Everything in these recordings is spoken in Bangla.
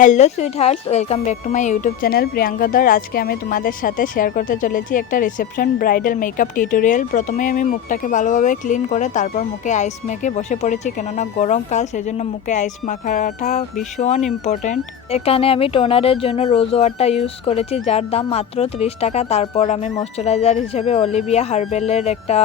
Hello sweethearts, welcome back to my YouTube channel Priyanka Dar. আজকে আমি তোমাদের সাথে শেয়ার করতে চলেছি একটা রিসেপশন ব্রাইডাল মেকআপ টিউটোরিয়াল। প্রথমে আমি মুখটাকে ভালোভাবে ক্লিন করে তারপর মুখে আইস মেখে বসে পড়েছি, কেননা গরমকাল, সেজন্য মুখে আইস মাখাটা ভীষণ ইম্পর্ট্যান্ট। এখানে আমি টোনারের জন্য রোজ ওয়াটারটা ইউজ করেছি, যার দাম মাত্র 30 টাকা। তারপর আমি ময়শ্চারাইজার হিসেবে অলিভিয়া হার্বেলের একটা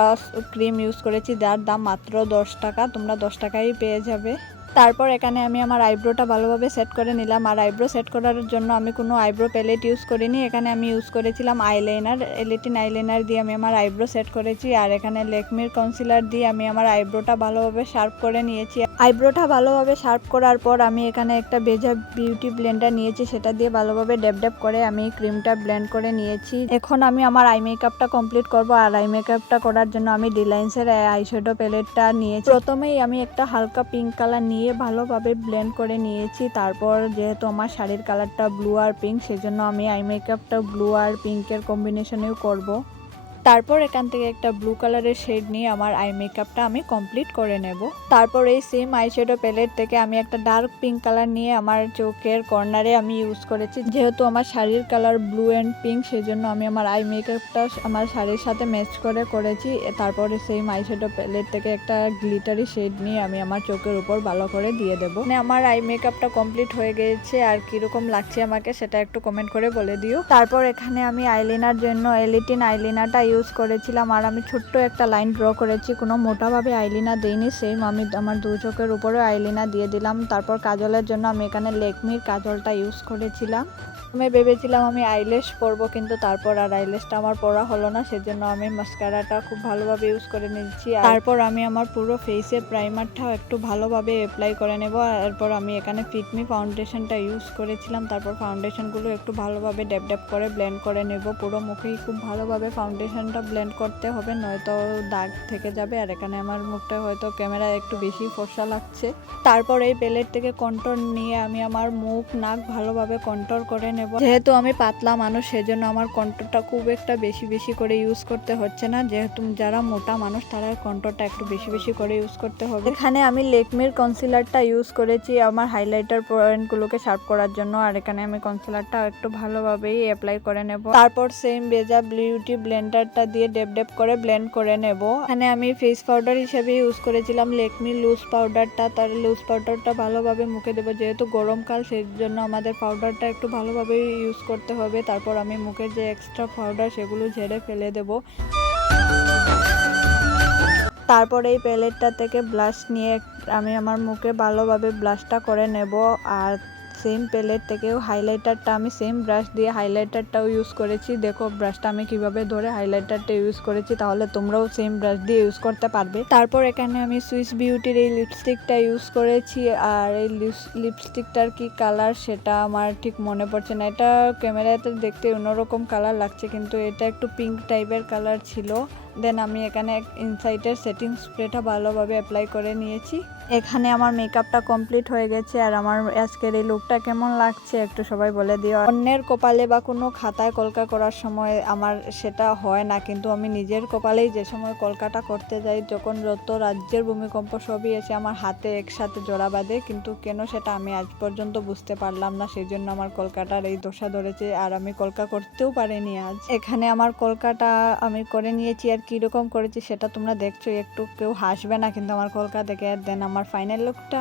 ক্রিম ইউজ করেছি, যার দাম মাত্র 10 টাকা। তোমরা 10 টাকাই পেয়ে যাবে। তারপর এখানে আমি আমার আইব্রোটা ভালোভাবে সেট করে নিলাম। আর আইব্রো সেট করার জন্য আমি কোনো আইব্রো প্যালেট ইউজ করিনি। এখানে আমি ইউজ করেছিলাম আইলাইনার, এলিটিন আইলাইনার দিয়ে আমি আমার আইব্রো সেট করেছি। আর এখানে ল্যাকমির কনসিলার দিয়ে আমি আমার আইব্রোটা ভালোভাবে শার্প করে নিয়েছি। আইব্রোটা ভালোভাবে শার্প করার পর আমি এখানে একটা ভেজা বিউটি ব্লেন্ডার নিয়েছি, সেটা দিয়ে ভালোভাবে ড্যাব ড্যাব করে আমি ক্রিমটা ব্লেন্ড করে নিয়েছি। এখন আমি আমার আই মেকআপটা কমপ্লিট করব। আর আই মেকআপটা করার জন্য আমি ডিলাইন্সের আইশ্যাডো প্যালেটটা নিয়েছি। প্রথমেই আমি একটা হালকা পিঙ্ক কালার নিয়ে ভালোভাবে ব্লেন্ড করে নিয়েছি। তারপর যেহেতু আমার শাড়ির কালারটা ব্লু আর পিঙ্ক, সেজন্য আমি আই মেকআপটা ব্লু আর পিঙ্কের কম্বিনেশনেও করব। তারপর এখান থেকে একটা ব্লু কালারের শেড নিয়ে আমার আই মেকআপটা আমি কমপ্লিট করে নেব। তারপর এই সেম আইশ্যাডো প্যালেট থেকে আমি একটা ডার্ক পিঙ্ক কালার নিয়ে আমার চোখের কর্নারে আমি ইউজ করেছি। যেহেতু আমার শাড়ির কালার ব্লু অ্যান্ড পিঙ্ক, সেজন্য আমি আমার আই মেকআপটা আমার শাড়ির সাথে ম্যাচ করে করেছি। তারপরে সেম আইশ্যাডো প্যালেট থেকে একটা গ্লিটারি শেড নিয়ে আমি আমার চোখের উপর ভালো করে দিয়ে দেবো। মানে আমার আই মেকআপটা কমপ্লিট হয়ে গেছে। আর কিরকম লাগছে আমাকে সেটা একটু কমেন্ট করে বলে দিও। তারপর এখানে আমি আইলাইনার জন্য এলিটিন আইলাইনারটা ইউজ করেছিলাম। আর আমি ছোট্ট একটা লাইন ড্র করেছি, কোনো মোটাভাবে আইলাইনার দেইনি। সেম আমি আমার দু চোখের উপরে আইলাইনার দিয়ে দিলাম। তারপর কাজলের জন্য আমি এখানে ল্যাকমির কাজলটা ইউজ করেছিলাম। আমি ভেবেছিলাম আমি আইল্যাশ পরবো, কিন্তু তারপর আর আইল্যাশটা আমার পরা হলো না, সেজন্য আমি মাস্কারাটা খুব ভালোভাবে ইউজ করে নিচ্ছি। তারপর আমি আমার পুরো ফেসে প্রাইমারটাও একটু ভালোভাবে অ্যাপ্লাই করে নেব। এরপর আমি এখানে ফিটমি ফাউন্ডেশনটা ইউজ করেছিলাম। তারপর ফাউন্ডেশনগুলো একটু ভালোভাবে ড্যাব ড্যাব করে ব্লেন্ড করে নেব। পুরো মুখেই খুব ভালোভাবে ফাউন্ডেশনটা ব্লেন্ড করতে হবে, নয়তো দাগ থেকে যাবে। আর এখানে আমার মুখটা হয়তো ক্যামেরায় একটু বেশি ফর্সা লাগছে। তারপর এই প্যালেট থেকে কন্ট্রোর নিয়ে আমি আমার মুখ নাক ভালোভাবে কন্ট্রোর করে নেব। যেহেতু আমি পাতলা মানুষ, সেজন্য আমার কন্ট্রোরটা খুব একটা বেশি বেশি করে ইউজ করতে হচ্ছে না। যেহেতু যারা মোটা মানুষ, তারা কন্ট্রোরটা একটু বেশি বেশি করে ইউজ করতে হবে। এখানে আমি ল্যাকমির কনসিলারটা ইউজ করেছি আমার হাইলাইটার পয়েন্টগুলোকে শার্প করার জন্য। আর এখানে আমি কনসিলারটা একটু ভালোভাবেই অ্যাপ্লাই করে নেব। তারপর সেম ভেজা বিউটি ব্লেন্ডারটা দিয়ে ডেপ ডেপ করে ব্লেন্ড করে নেব। এখানে আমি ফেস পাউডার হিসেবে ইউজ করেছিলাম ল্যাকমি লুজ পাউডারটা। তার লুজ পাউডারটা ভালোভাবে মুখে দেবো। যেহেতু গরমকাল, সেই জন্য আমাদের পাউডারটা একটু ভালোভাবে ইউজ করতে হবে। তারপর আমি মুখের যে এক্সট্রা পাউডার, সেগুলো ঝেড়ে ফেলে দেব। তারপর এই প্যালেটটা থেকে ব্লাশ নিয়ে আমি আমার মুখে ভালোভাবে ব্লাশটা করে নেব। আর সেম প্যালেট থেকেও হাইলাইটারটা আমি সেম ব্রাশ দিয়ে হাইলাইটারটাও ইউজ করেছি। দেখো ব্রাশটা আমি কিভাবে ধরে হাইলাইটারটা ইউজ করেছি, তাহলে তোমরাও সেম ব্রাশ দিয়ে ইউজ করতে পারবে। তারপর এখানে আমি সুইস বিউটির এই লিপস্টিকটা ইউজ করেছি। আর এই লিপস্টিকটার কি কালার সেটা আমার ঠিক মনে পড়ছে না। এটা ক্যামেরাতে দেখতে অন্যরকম কালার লাগছে, কিন্তু এটা একটু পিঙ্ক টাইপের কালার ছিল। দেন আমি এখানে ইনসাইডের সেটিং স্প্রেটা ভালোভাবে অ্যাপ্লাই করে নিয়েছি। এখানে আমার মেকআপটা কমপ্লিট হয়ে গেছে। আর আমার আজকের এই লুকটা কেমন লাগছে একটু সবাই বলে দিও। অন্যের কপালে বা কোনো খাতায় কলকা করার সময় আমার সেটা হয় না, কিন্তু আমি নিজের কপালেই যে সময় কলকাটা করতে যাই, যখন যত রাজ্যের ভূমিকম্প সবই এসে আমার হাতে একসাথে জোড়া বাঁধে, কিন্তু কেন সেটা আমি আজ পর্যন্ত বুঝতে পারলাম না। সেই জন্য আমার কলকাটার এই দশা ধরেছে, আর আমি কলকা করতেও পারিনি আজ। এখানে আমার কলকাটা আমি করে নিয়েছি। আর কিরকম করেছি সেটা তোমরা দেখছো, একটু কেউ হাসবে না কিন্তু আমার কলকা দেখে। দেন আমার ফাইনাল লুকটা।